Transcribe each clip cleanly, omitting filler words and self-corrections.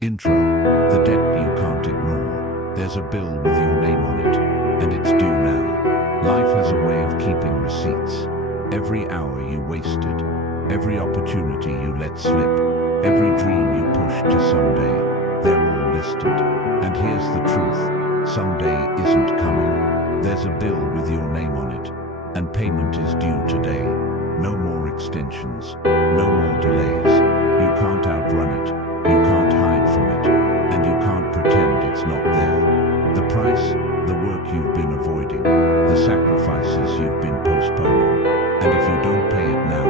Intro. The debt you can't ignore. There's a bill with your name on it, and it's due now. Life has a way of keeping receipts. Every hour you wasted, every opportunity you let slip, every dream you pushed to someday, they're all listed. And here's the truth, someday isn't coming. There's a bill with your name on it, and payment is due today. No more extensions, no more delays. You can't outrun it. You can't hide from it, and you can't pretend it's not there. The price, the work you've been avoiding, the sacrifices you've been postponing. And if you don't pay it now,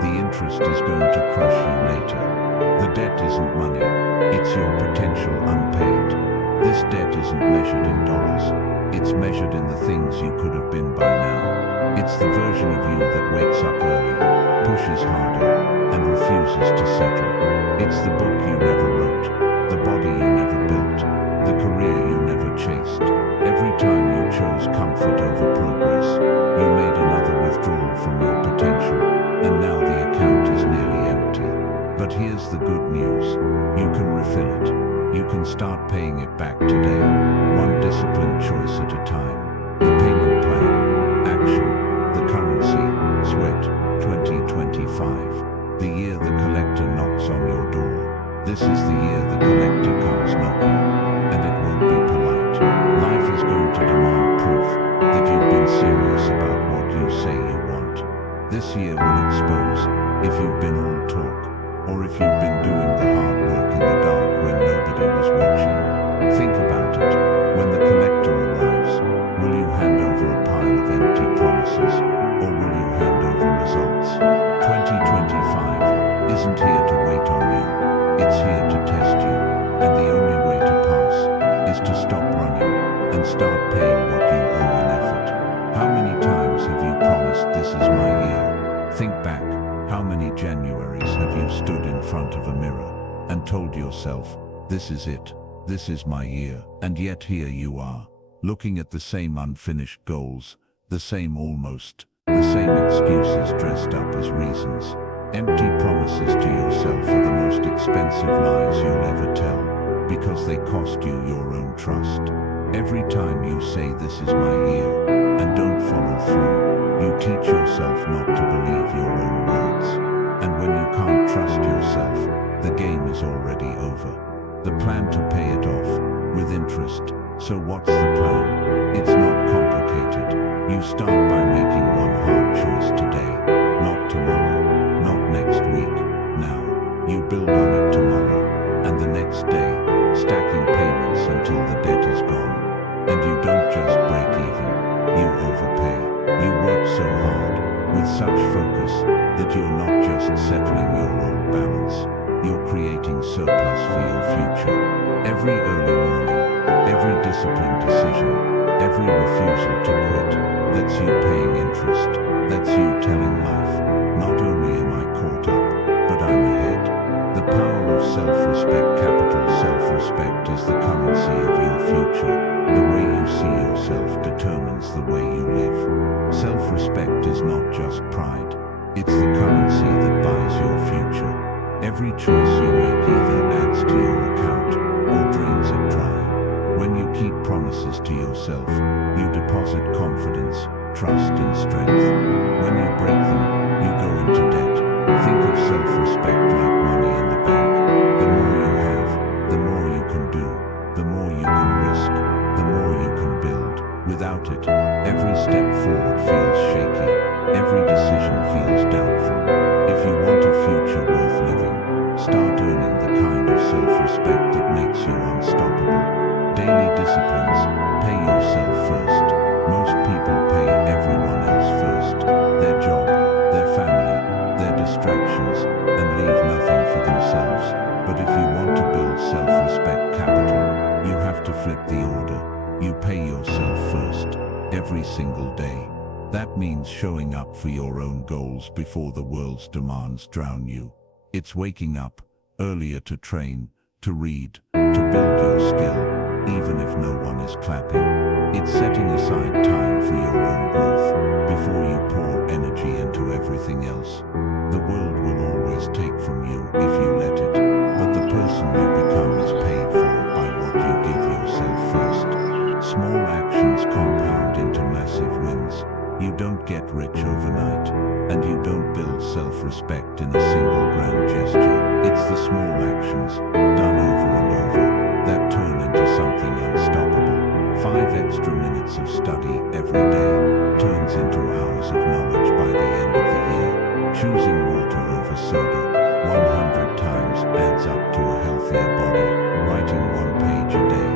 the interest is going to crush you later. The debt isn't money, it's your potential unpaid. This debt isn't measured in dollars, it's measured in the things you could have been by now. It's the version of you that wakes up early, pushes harder, and refuses to settle. It's the book you never wrote, the body you never built, the career you never chased. Every time you chose comfort over progress, you made another withdrawal from your potential, and now the account is nearly empty. But here's the good news, you can refill it. You can start paying it back today, one disciplined choice at a time. The payment plan, action, the currency, sweat, 2025. The year the collector knocks on your door. This is the year the collector comes knocking, and it won't be polite. Life is going to demand proof that you've been serious about what you say you want. This year will expose if you've been all talk, or if you've been doing the hard work in the dark when nobody was watching. Think about it. When the collector arrives, will you hand over a pile of empty promises, or will you hand over results? 2025 isn't here to wait on you, it's here to test you, and the only way to pass is to stop running and start paying what you owe in effort. How many times have you promised this is my year? Think back, how many Januaries have you stood in front of a mirror and told yourself, this is it, this is my year, and yet here you are, looking at the same unfinished goals, the same almost, the same excuses dressed up as reasons. Empty promises to yourself are the most expensive lies you'll ever tell, because they cost you your own trust. Every time you say this is my year, and don't follow through, you teach yourself not to believe your own words. And when you can't trust yourself, the game is already over. The plan to pay it off, with interest. So what's the plan? It's not complicated. You start by making one hard choice today, not tomorrow, not next week, now. You build on it tomorrow, and the next day, stacking payments until the debt is gone. And you don't just break even, you overpay. You work so hard, with such focus, that you're not just settling your old balance, you're creating surplus for your future. Every early morning, every disciplined decision, every refusal to quit, that's you paying interest, that's you telling life, not only am I caught up, but I'm ahead. The power of self-respect, capital self-respect, is the currency of your future. The way you see yourself determines the way you live. Self-respect is not just pride, it's the currency that buys your future. Every choice you make either adds to your account, or drains it dry. When you keep promises to yourself, you deposit confidence, trust and strength. When you break them, you go into debt. Think of self-respect like money in the bank. The more you have, the more you can do, the more you can risk, the more you can build. Without it, every step forward feels shaky, every decision feels doubtful. If you want a future worth living, start earning the kind of self-respect that makes you unstoppable. Daily disciplines, pay yourself first. Most people pay everyone else first. Their job, their family, their distractions, and leave nothing for themselves. But if you want to build self-respect capital, you have to flip the order. You pay yourself first, every single day. That means showing up for your own goals before the world's demands drown you. It's waking up earlier to train, to read, to build your skill, even if no one is clapping. It's setting aside time for your own growth before you pour energy into everything else. The world will always take from you if you let it, but the person you become is every day turns into hours of knowledge by the end of the year. Choosing water over soda 100 times adds up to a healthier body. Writing 1 page a day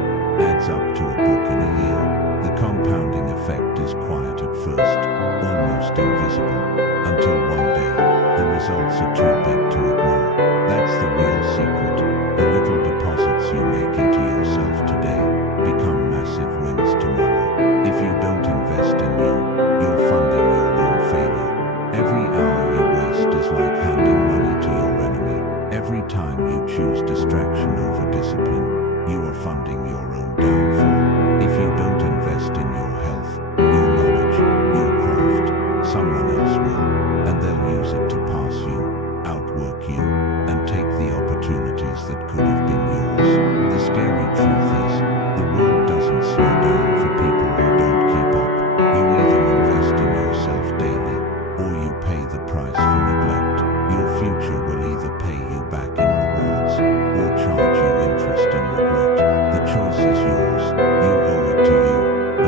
adds up to a book in a year. The compounding effect is quiet at first, almost invisible, until one day the results are too big to ignore. That's the real secret. The little deposits you make into yourself today become massive wins tomorrow. If you don't invest in you, you're funding your own failure. Every hour you waste is like handing money to your enemy. Every time you choose distraction over discipline, you are funding your own downfall. If you don't invest in your health, your knowledge, your craft, someone else will, and they'll use it to pass you, outwork you, and take the opportunities that could have been yours. The scary truth is, the world doesn't slow down for people who don't keep up. You either invest in yourself daily, or you pay the price for neglect. Your future will either pay you back in rewards, or charge you interest and regret. The choice is yours. You owe it to you,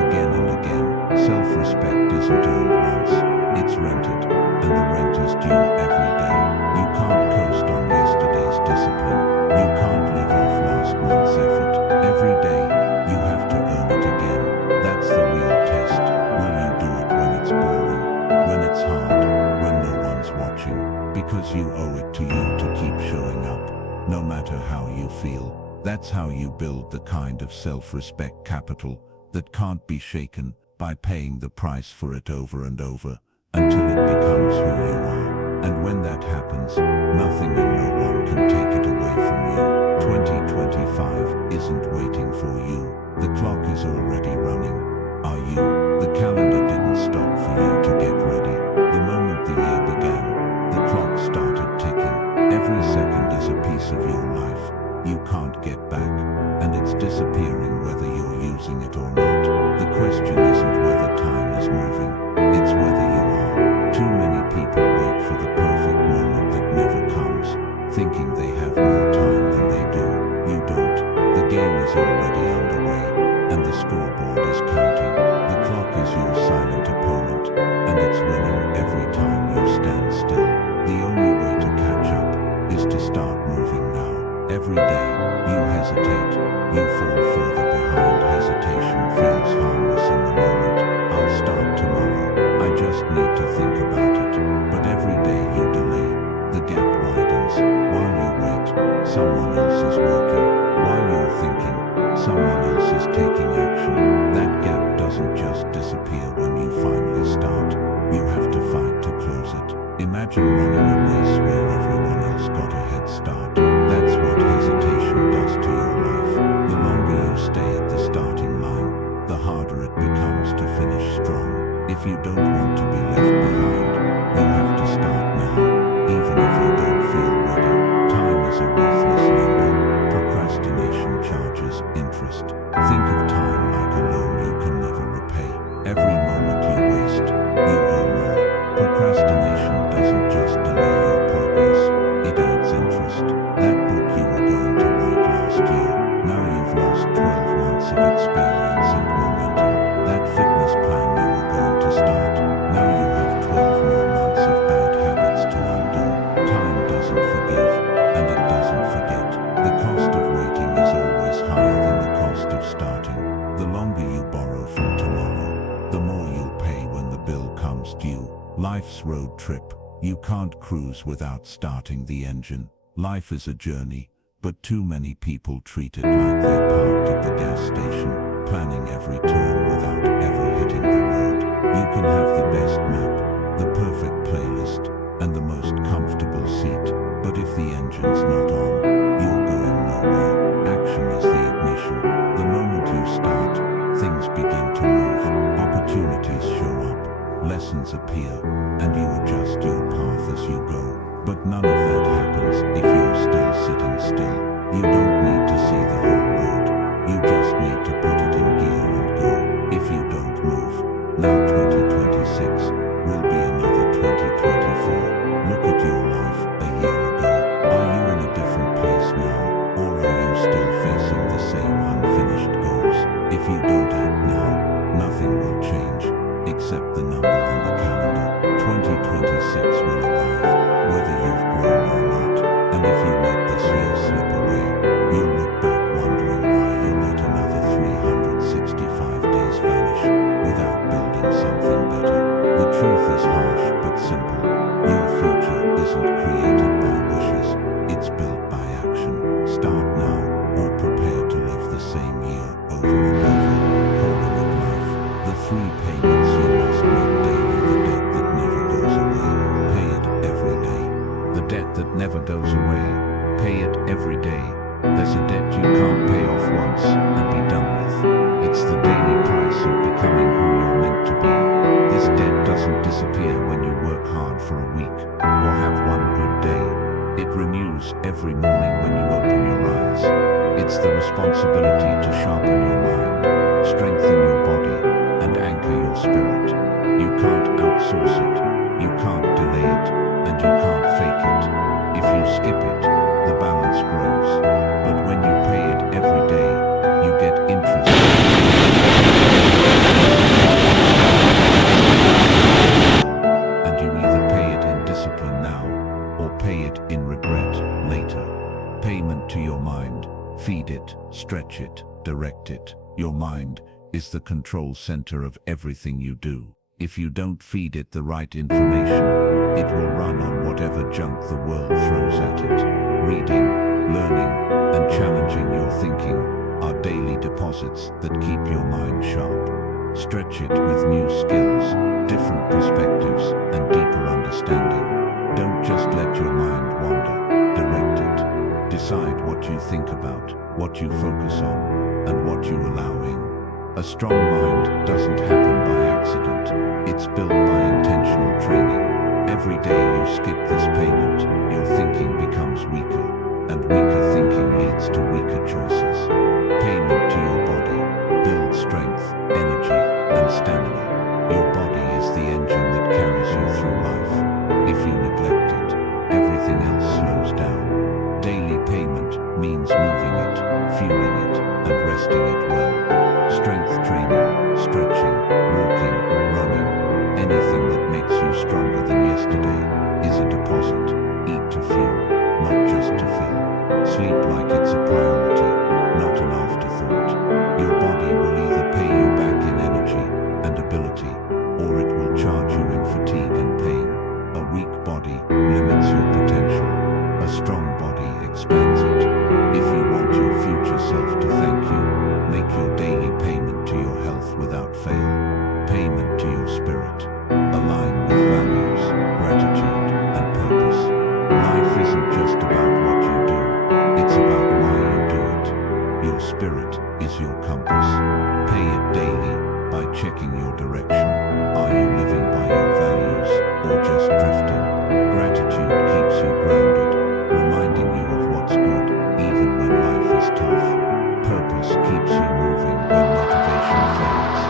again and again. Self-respect isn't earned once, it's rented, and the rent is due every day. You can't coast on yesterday's discipline. You can't live off last month's effort. Every day, you have to earn it again. That's the real test. Will you do it when it's boring, when it's hard, when no one's watching? Because you owe it to you to keep showing up, no matter how you feel. That's how you build the kind of self-respect capital that can't be shaken by paying the price for it over and over until it becomes who you are. And when that happens, nothing and no one can take it away from you. 2025 isn't waiting for you. The clock is already running. Are you? The calendar didn't stop for you to get ready. The moment the year began, the clock started ticking. Every second is a piece of your life you can't get back, and it's disappearing whether you're using it or not. The question isn't whether time is moving, it's whether you are. Too many people wait for the perfect moment that never comes, thinking they have more time than they do. You don't. The game is already underway, and the scoreboard is counting. The clock is your silent opponent, and it's winning every time you stand still. The only way to catch up is to start moving now. Every day, you hesitate, you fall further behind. Hesitation feels harmless in the moment. I'll start tomorrow, I just need to think about it. But every day you delay, the gap widens. While you wait, someone else is working. While you're thinking, someone else is taking action. That gap doesn't just disappear when you finally start. You have to fight to close it. Imagine running a race where everyone else got a head start. That's what hesitation does to your life. The longer you stay at the starting line, the harder it becomes to finish strong. If you don't want to be left behind, you have to start now, even if you don't feel ready. Time is a ruthless lender. Procrastination charges interest. Think of time like a loan you can never repay. Every moment you waste, you owe more. Procrastination doesn't just delay your progress, it adds interest. That book you were going to write last year, now you've lost 12 months of experience and momentum. That fitness plan you were going to start, now you have 12 more months of bad habits to undo. Time doesn't forgive, and it doesn't forget. The cost of waiting is always higher than the cost of starting. The longer you borrow from tomorrow, the more you'll pay when the bill comes due. Life's road trip. You can't cruise without starting the engine. Life is a journey, but too many people treat it like they're parked at the gas station, planning every turn without ever hitting the road. You can have the best map, the perfect playlist, and the most comfortable seat, but if the engine's not on, you're going nowhere. Action is the ignition. The moment you start, things begin to move. Opportunities show up, lessons appear, and you adjust your path as you go. But none of that happens if you're still sitting still. You don't need to see the whole road. You just need to put it in gear and go. If you don't move, now 2026 will be another 2024. Look at your life a year ago. Are you in a different place now, or are you can't pay off once and be done with. It's the daily price of becoming who you're meant to be. This debt doesn't disappear when you work hard for a week or have one good day. It renews every morning when you open your eyes. It's the responsibility to sharpen your mind, strengthen your body, and anchor your spirit. You can't outsource it, you can't delay it, and you can't fake it. If you skip it, the balance grows. But when you pay it every day, you get interest. And you either pay it in discipline now, or pay it in regret later. Payment to your mind. Feed it, stretch it, direct it. Your mind is the control center of everything you do. If you don't feed it the right information, it will run on whatever junk the world throws at it. Reading, learning, and challenging your thinking are daily deposits that keep your mind sharp. Stretch it with new skills, different perspectives, and deeper understanding. Don't just let your mind wander, direct it. Decide what you think about, what you focus on, and what you allow in. A strong mind doesn't happen by accident. It's built by intentional training. Every day you skip this payment, your thinking becomes weaker, and weaker thinking leads to weaker choices. Payment to your body. Build strength, energy, and stamina. Your body is the engine that carries you through life. If you neglect it, everything else slows down. Daily payment means moving it, fueling it, and resting it well. Strength training, stretching, walking, running, anything that makes you stronger than yesterday is a deposit. Eat to fuel, not just to fill. Sleep like it's a priority, not an afterthought. Your body will either pay you back in energy and ability, or it will charge you in fatigue and pain. A weak body limits your potential. A strong body expands it. If you want your future self to thank you, make your daily payment to your health without fail. Payment to your spirit. Align with values, gratitude, and purpose. Life isn't just about what you do, it's about why you do it. Your spirit is your compass. Pay it daily by checking your direction. Are you living by your values or just drifting? Gratitude keeps you grounded, reminding you of what's good, even when life is tough. Purpose keeps you moving when motivation fades.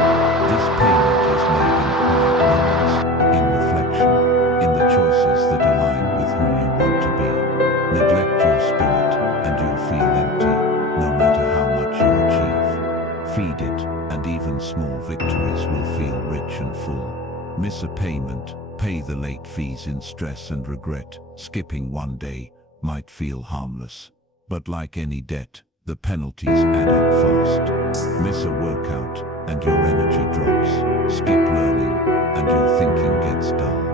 This payment is made in quiet moments, in reflection, in the choices that align with who you want to be. Neglect your spirit and you'll feel empty, no matter how much you achieve. Feed it, and even small victories will feel rich and full. Miss a payment, pay the late fees in stress and regret. Skipping one day might feel harmless, but like any debt, the penalties add up fast. Miss a workout, and your energy drops. Skip learning, and your thinking gets dull.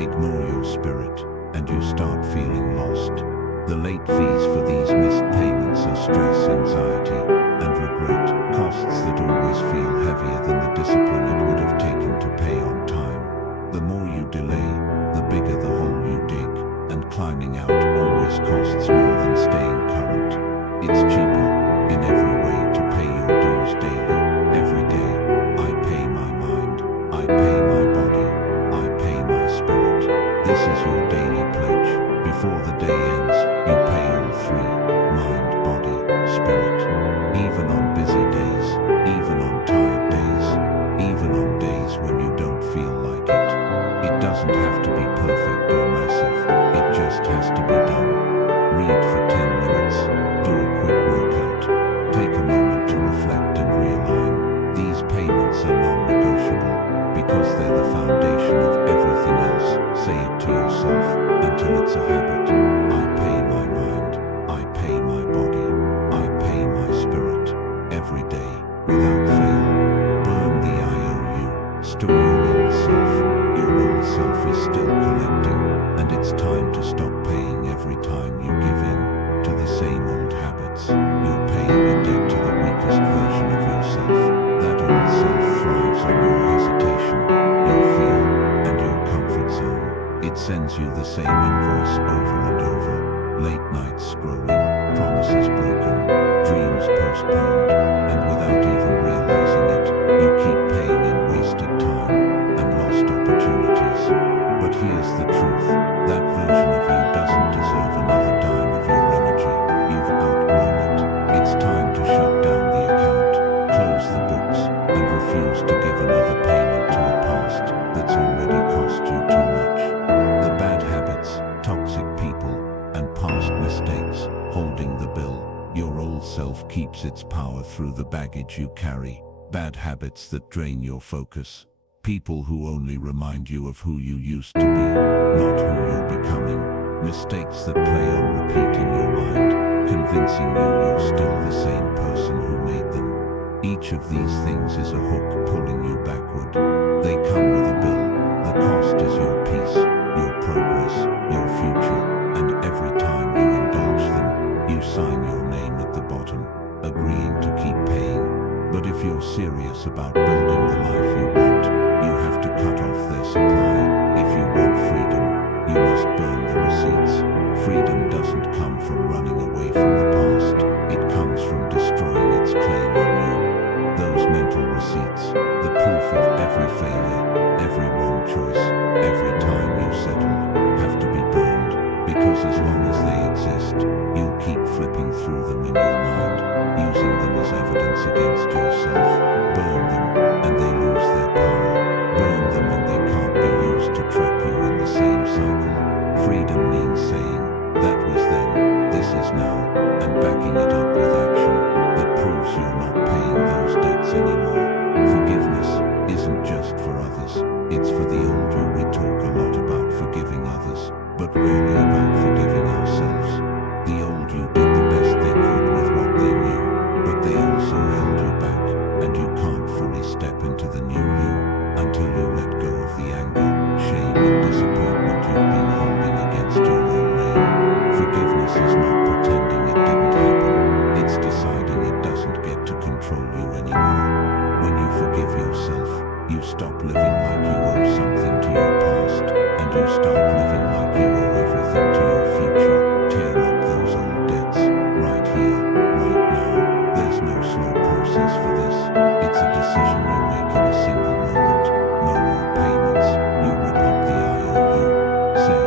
Ignore your spirit, and you start feeling lost. The late fees for these missed payments are stress, anxiety, and regret. Costs that always feel heavier than the discipline it would have taken to pay on time. The more you delay, the bigger the hole you dig, and climbing out always costs more than staying current. It's cheaper, in every way, to pay your dues daily. Every day, I pay my mind, I pay my body, I pay my spirit. This is your daily pledge. Before the day ends, you pay all three: mind, body, spirit. Even on busy days, even on tired days, even on days when you don't feel like it. It doesn't have to be perfect or massive, it just has to be done. Read for 10 minutes, do a quick workout, take a moment to reflect and realign. These payments are non-negotiable because they're the foundation of everything else. Say it to yourself until it's a habit. I pay my mind, I pay my body, I pay my spirit. Every day, without fail. Burn the IOU, store your old self. Your old self is still collecting, and it's time to stop paying every time you give in to the same old habits. You're paying a debt to the weakest version of yourself. That old self thrives on your hesitation, your fear, and your comfort zone. It sends you the same invoice over and over. Late nights scrolling, promises broken, dreams postponed, and without even realizing it, you keep paying in wasted time and lost opportunities. But here's the truth, that version of you doesn't deserve another dime of your energy. You've outgrown it. It's time to shut down the account, close the books, and refuse to give another payment to a past that's already cost you too much. The bad habits, toxic people, and past mistakes holding the bill. Your old self keeps its power through the baggage you carry. Bad habits that drain your focus. People who only remind you of who you used to be, not who you're becoming. Mistakes that play on repeat in your mind, convincing you you're still the same person who made them. Each of these things is a hook pulling you backward. They come with a bill. The cost is your peace, your progress, your future, and every time you indulge them, you sign your name at the bottom, agreeing to keep paying. But if you're serious about building the life you want, you have to cut off their supply. If you want freedom, you must burn the receipts. Freedom doesn't come from running away from the past. It comes from destroying its claim on you. Those mental receipts, the proof of every failure, every wrong choice, every time you settled, have to be burned. Because as long as they exist, you'll keep flipping through them in your mind, using them as evidence against yourself. Burn them, and they lose their power. Burn them and they can't be used to trap you in the same cycle. Freedom means saying, that was then, this is now, and backing it up with action that proves you're not paying those debts anymore. Forgiveness isn't just for others, it's for the old you. We talk a lot about forgiving others, but rarely about forgiving ourselves. The old you did the best they could with what they knew, but they also held you back, and you can't fully step into the new you until you let go of the anger, shame, and disappointment you've been holding against your own name. Forgiveness is not pretending it didn't happen, it's deciding it doesn't get to control you anymore. When you forgive yourself, you stop living like you owe something to your past, and you start living like you owe everything to your future. Tear up those old debts, right here, right now. There's no slow process for this. It's a decision you make in a single moment. No more payments. You rip up the IOU. Say,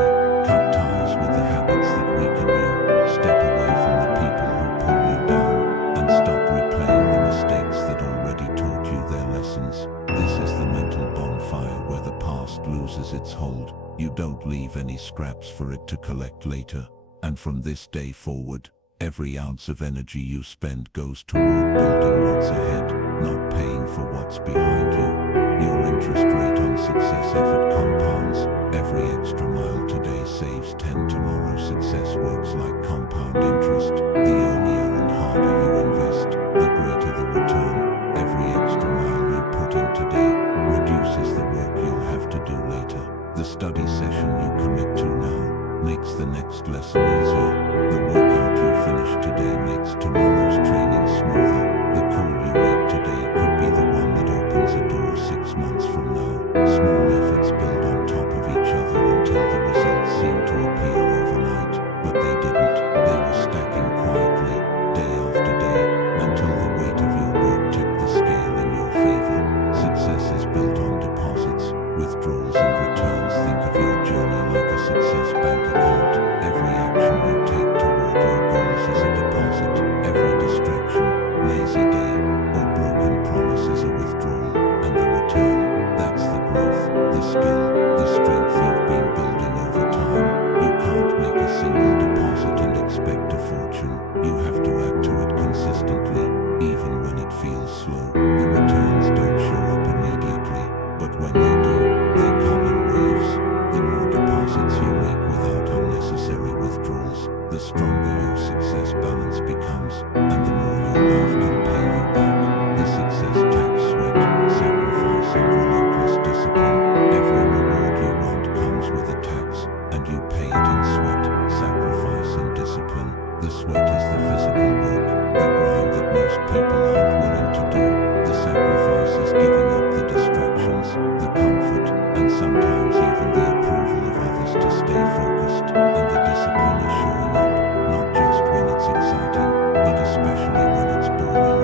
cut ties with the habits that weaken you. Step away from the people who pull you down, and stop replaying the mistakes that already taught you their lessons. This is the mental bonfire where the past loses its hold. You don't leave any scraps for it to collect later. And from this day forward, every ounce of energy you spend goes toward building what's ahead, not paying for what's behind you. Your interest rate on success effort compounds. Every extra mile today saves 10 tomorrow. Success works like compound interest. The earlier and harder you invest, the greater the return. Every extra mile you put in today reduces the work you'll have to do later. The study session you commit to now makes the next lesson easier. The workout you finish today makes tomorrow's training smoother. The call you make today could be the one that opens a door 6 months from now. Small efforts build on top of each other until the results seem to appear overnight, but they didn't. They were stacking quietly, day after day, until the weight of your work tipped the scale in your favor. Success is built on deposits, withdrawals and returns. Think of your journey like a success bank account. Every action you take toward your goals is a deposit. Every distraction, lazy day, or broken promise is a withdrawal. And the return, that's the growth, the skill, the strength you've been building over time. You can't make a single deposit and expect a fortune. You have to add to it consistently, even when it feels slow. The returns don't show up immediately, but when they do, they come in waves. The more deposits you make without unnecessary withdrawals, the stronger your success balance becomes, and the more your life can pay you back. The success tax sweat, sacrifice and relentless discipline. Every reward you want comes with a tax, and you pay it in sweat, sacrifice and discipline. The sweat is the physical work, the grind that most people aren't willing to do. The sacrifice is giving up the distractions, the comfort, and sometimes even the approval of others to stay focused. And the discipline is showing up, not just when it's exciting, but especially when it's boring.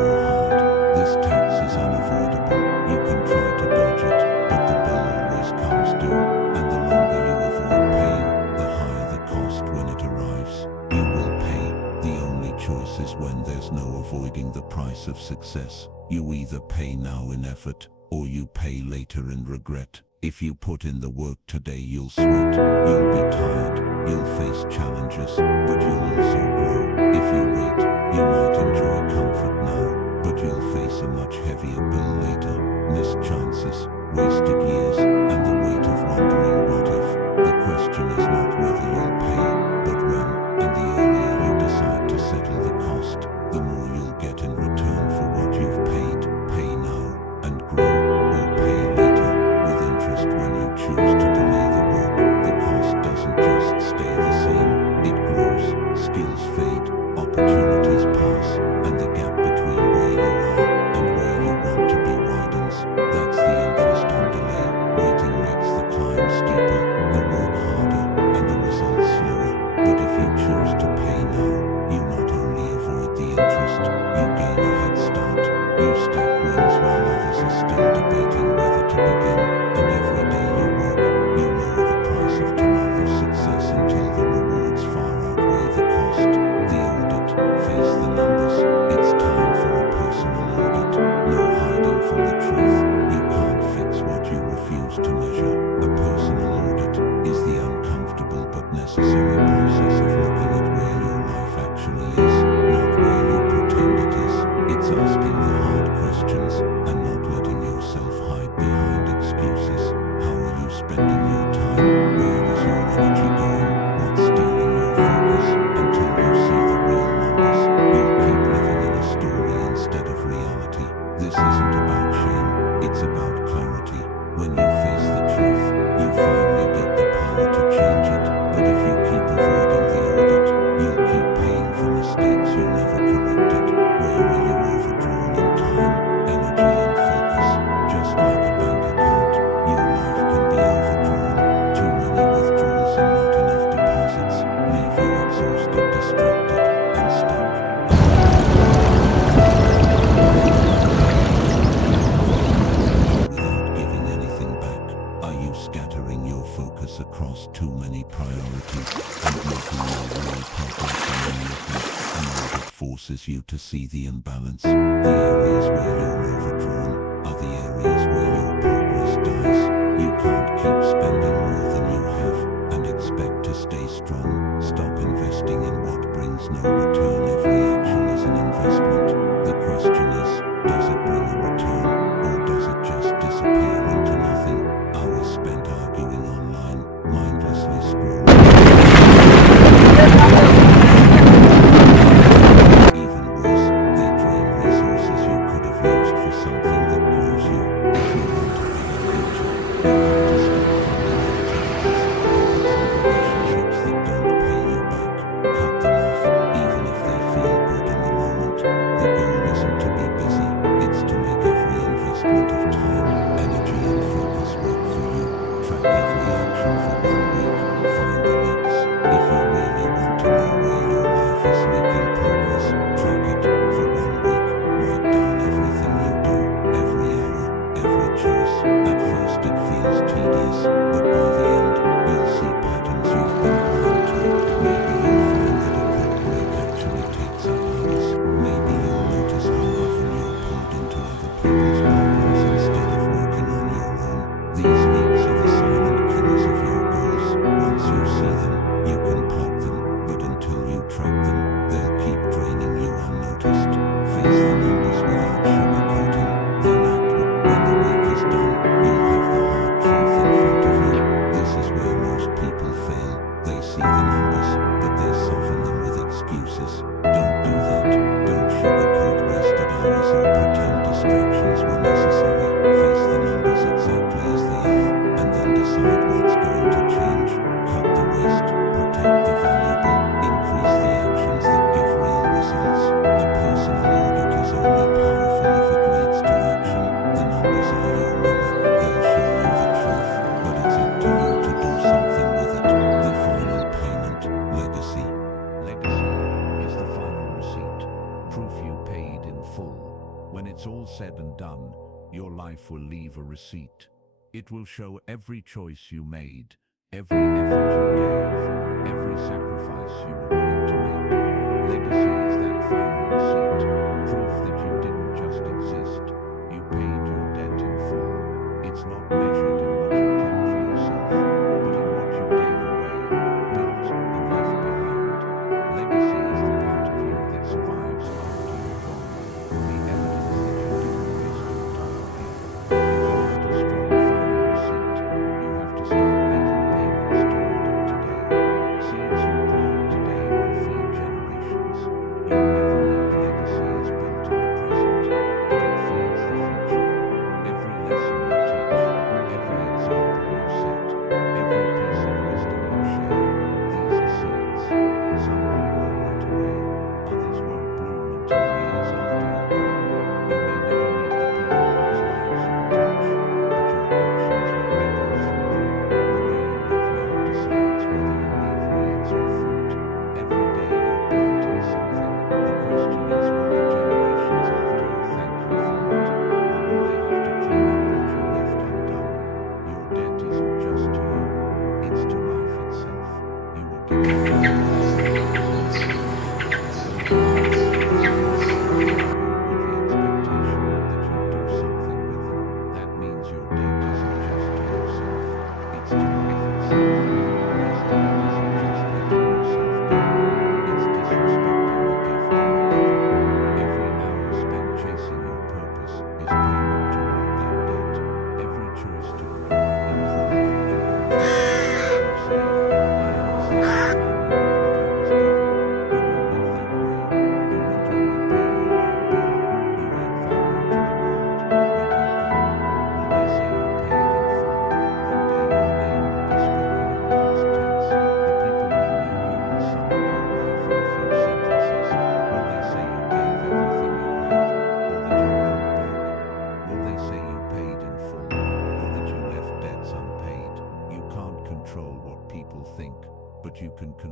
is no avoiding the price of success. You either pay now in effort, or you pay later in regret. If you put in the work today, you'll sweat, you'll be tired, you'll face challenges, but you'll also grow. If you wait, you might enjoy comfort now, but you'll face a much heavier bill later. Missed chances, wasted years, and the weight of wondering what if. The question is not whether you'll pay, but when. And the earlier you decide to settle the cost, the more you'll get in return for what you've paid. Pay now and grow, or pay later with interest. When you choose to delay the work, the cost doesn't just stay the same, it grows. Skills fade, opportunities pass, and the gap between where you are and where you want to be widens. That's the interest on delay. Waiting makes the climb steeper, the work harder, and the results slower. But if you choose to pay now, you not only avoid the interest, you gain a head start. You stack wins while others are still debating whether to begin. And every day you work, you lower the price of tomorrow's success until the rewards far outweigh the cost. The audit, face the numbers. It's time for a personal audit. No hiding from the truth. You can't fix what you refuse to measure. A personal audit is the uncomfortable but necessary process of looking at where your life actually is, not where you pretend it is. It's asking the hard questions and not letting yourself hide behind excuses. How are you spending your time? Where is your energy going? What's stealing your focus? Until you see the real numbers, you'll keep living in a story instead of reality. This isn't about shame, it's about clarity. When you face the truth, you finally get the power to change it. But if you keep avoiding the audit, you'll keep paying for mistakes you never corrected. Where are you overdrawn in time, energy and focus? Just like a bank account, your life can be overdrawn. Too many withdrawals and not enough deposits leave you exhausted, distracted, and stuck. Without giving anything back, are you scattering your focus across too many priorities and making your real progress in anything? An audit forces you to see the imbalance. The areas where you're overdrawn are the areas where your progress dies. You can't keep spending more than you have and expect to stay strong. Stop investing in what brings no return. Every action is an investment. The question is, does it bring a return, or does it just disappear into nothing? Hours spent arguing online, mindlessly scrolling. Even worse, they drain resources you could have used for something that grows you. If you want a bigger future, you have to stop funding activities, habits, and relationships that don't pay you back. Cut them off, even if they feel good in the moment. The goal isn't to be busy, it's to make every investment of time, energy, and focus work for you. Track every action for 1 week. Find the leaks. If you really want to know where your life is making progress, track it for 1 week. Write down everything you do, every hour, every choice. At first it feels tedious, but by the end, you'll see patterns you've been blind to. Maybe you'll find that a good break actually takes up hours. Maybe you'll notice how often you're pulled into other people's problems instead of working on your own. These leaks are the silent killers of your goals. Once you see them, you can park them, but until you track them, they'll keep draining you unnoticed. Face the numbers without sugarcoating, then act. When the work is done, you'll have the hard truth in front of you. This is where most people fail. They see the numbers, but they soften them with excuses. Don't do that. Don't sugarcoat wasted hours or pretend distractions were necessary. Face the numbers exactly as they are, and then decide what's going to change. Cut the waste, protect the valuable, increase the actions that give real results. A personal audit is only powerful if it leads to action. The numbers are your mirror. They'll show you the truth, but it's up to you to do something with it. The final payment, legacy. Legacy is the final receipt, proof you paid in full. When it's all said and done, your life will leave a receipt. It will show every choice you made, every effort you gave, every sacrifice you were willing to make. Legacy is that final receipt.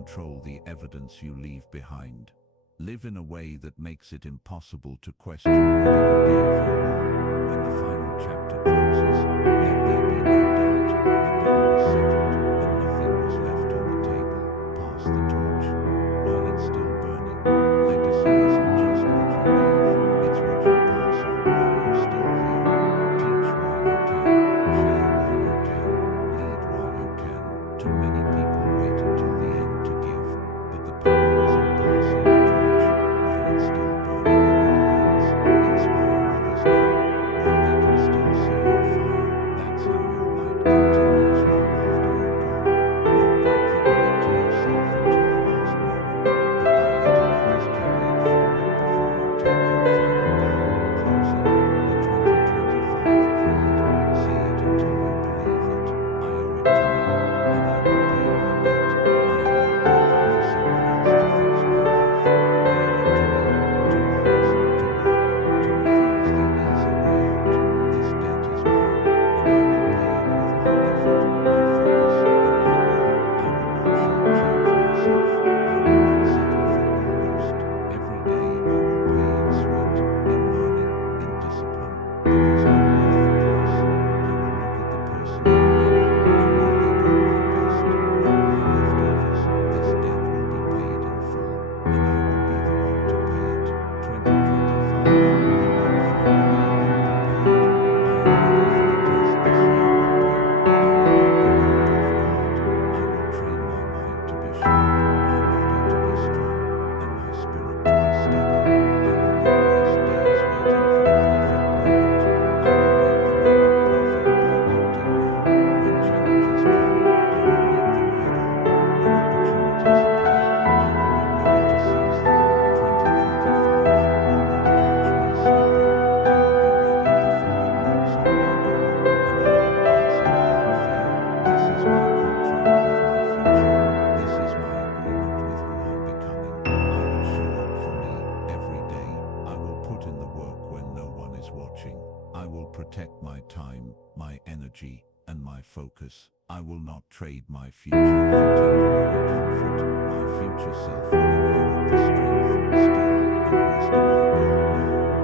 control the evidence you leave behind. Live in a way that makes it impossible to question whether you gave your all. When the final chapter closes, let there be no doubt. The bill was settled, and nothing was left on the table. Pass the torch. While it's still burning, legacy isn't just what you leave, it's what you pass on while you're still here. Teach while you can, share while you can, lead while you can. Too many people wait until the end to give, but the power is in passing the torch while it's still burning in your hands. Inspire others now, while they can still see your fire. That's how your light continues long after you're gone. Not by keeping it to yourself until the last moment, but by letting others carry it forward before you take your final bow. Closing, the 2025 Creed. Say it until you believe it. I owe it to me, and I will pay my debt. I am not waiting for someone else to fix my life. I owe it to me, to rise, to work, to refuse the easy way out. This debt is mine, and I will pay it with my effort, my focus, and my will. I will not shortchange myself. I will not settle for almost. Every day I will pay in sweat, in learning, in discipline, because I'm worth the price. I will look at the person in the mirror and know they got my best, not my leftovers. This debt will be paid in full, and I will be the one to pay it. 2025 will not find me unprepared. I am ready for the test this year will bring. I will not be caught off guard. I will train my mind to be sharp, my body to be strong, and my spirit to be steady. I will not waste days waiting for the perfect moment. I will make the moment perfect by acting now. When challenges come, I will meet them head on. When opportunities appear, I will be ready to seize them. 2025 will not catch me sleeping. I will be ready before it knocks on my door, and I will answer without fear. This is my contract with my future. This is my agreement with who I'm becoming. I will show up for me every day. I will put in the work when no one is watching. I will protect my time, my energy, and my focus. I will not trade my future for temporary comfort. My future self will inherit the strength, skill, and wisdom I build now.